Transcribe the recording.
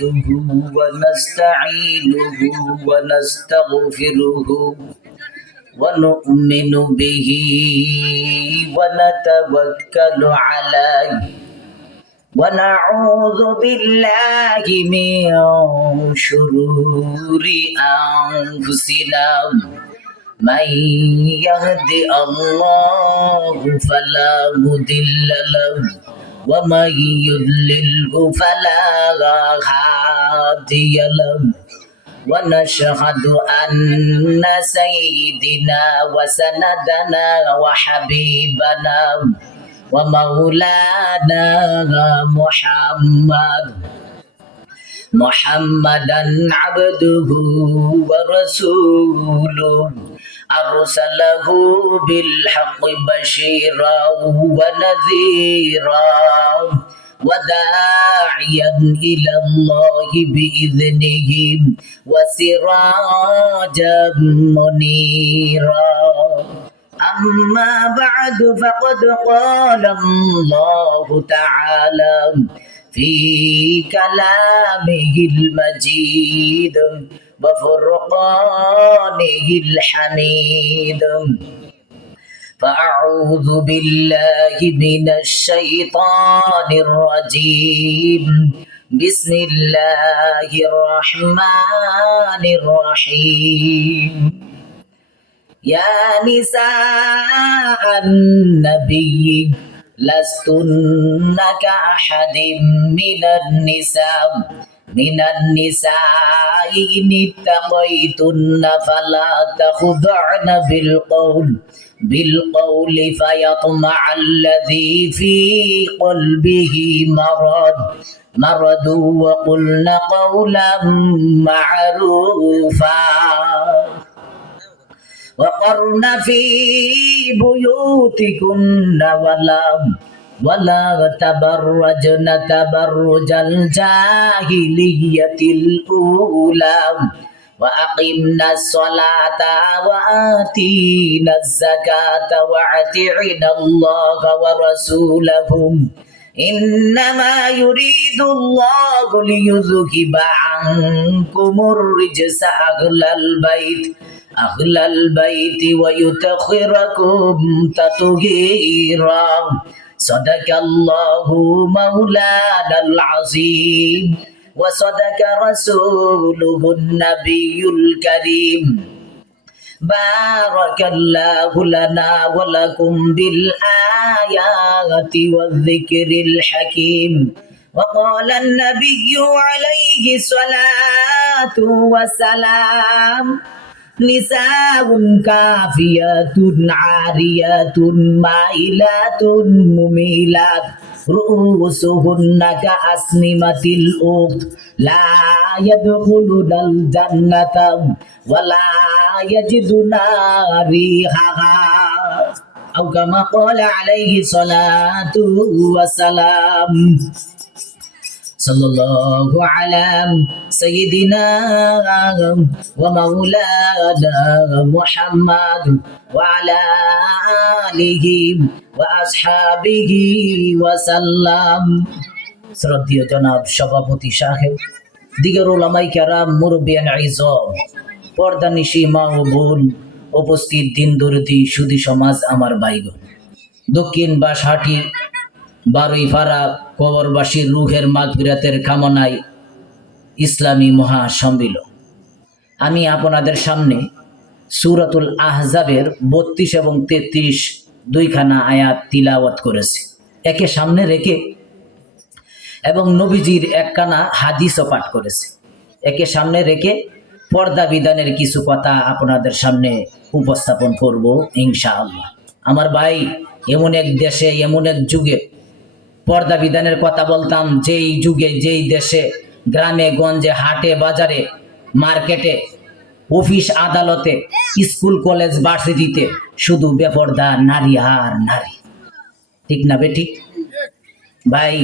نحمده ونستعينه ونستغفره ونؤمن به ونتوكل عليه ونعوذ بالله من شرور أنفسنا من يهد الله فلا مضل له ومن يضلله فلا هادي له ونشهد أن سيدنا وسندنا وحبيبنا ومولانا محمدا عبده ورسوله أرسله بالحق بشيرا ونذيرا وداعيا إلى الله بإذنه وسراجا منيرا أما بعد فقد قال الله تعالى في كلامه المجيد وفرقانه الحميد فأعوذ بالله من الشيطان الرجيم بسم الله الرحمن الرحيم يا نساء النبي لستن كأحد من النساء إن اتقيتن فلا تخضعن بالقول فيطمع الذي في قلبه مرض وقلن قولا معروفا وقرن في بيوتكن ولا تبرجن تبرج الجاهلية الأولى وأقمنا الصلاة وآتينا الزكاة واطعنا الله ورسوله إنما يريد الله ليذهب عنكم الرجس أهل البيت ويطهركم تطهيرا صدق الله مولانا العظيم وصدق رسوله النبي الكريم بارك الله لنا ولكم بالآيات والذكر الحكيم وقال النبي عليه الصلاة والسلام نساء كافيات عاريات مائلات مميلات رؤوسهن كأسنمة الأخت لا يدخلن الجنة ولا يجدن ريحها أو كما قال عليه الصلاة والسلام صلى الله على سيدنا ومولانا محمد وعلى آله وأصحابه وسلم শ্রদ্ধেয় জনাব সভাপতি সাহেব, দিগর উলামায়ে কেরাম, মুরব্বিয়ান ইজম, পর্দানিশি মা ও বোন, উপস্থিত দিন দরদি সুধী সমাজ, আমার ভাইগণ, দক্ষিণ বাঁশহাটির বারুইপাড়া কবরবাসীর রুহের মাগফিরাতের কামনায় ইসলামী মহাসম্মিলন। আমি আপনাদের সামনে সূরাতুল আহজাবের 32 এবং 33 দুইখানা আয়াত তিলাওয়াত করেছি একে সামনে রেখে, এবং নবীজির একখানা হাদিসও পাঠ করেছি একে সামনে রেখে। পর্দা বিধানের কিছু কথা আপনাদের সামনে উপস্থাপন করব ইনশাআল্লাহ। আমার ভাই, এমন এক দেশে, এমন এক যুগে পর্দা বিধানের কথা বলতাম, যেই যুগে, যেই দেশে, গ্রামে গঞ্জে, হাটে বাজারে, মার্কেটে, অফিস আদালতে, স্কুল কলেজ ভার্সিটিতে শুধু বেপর্দা নারী আর নারী। ঠিক না বেঠিক ভাই?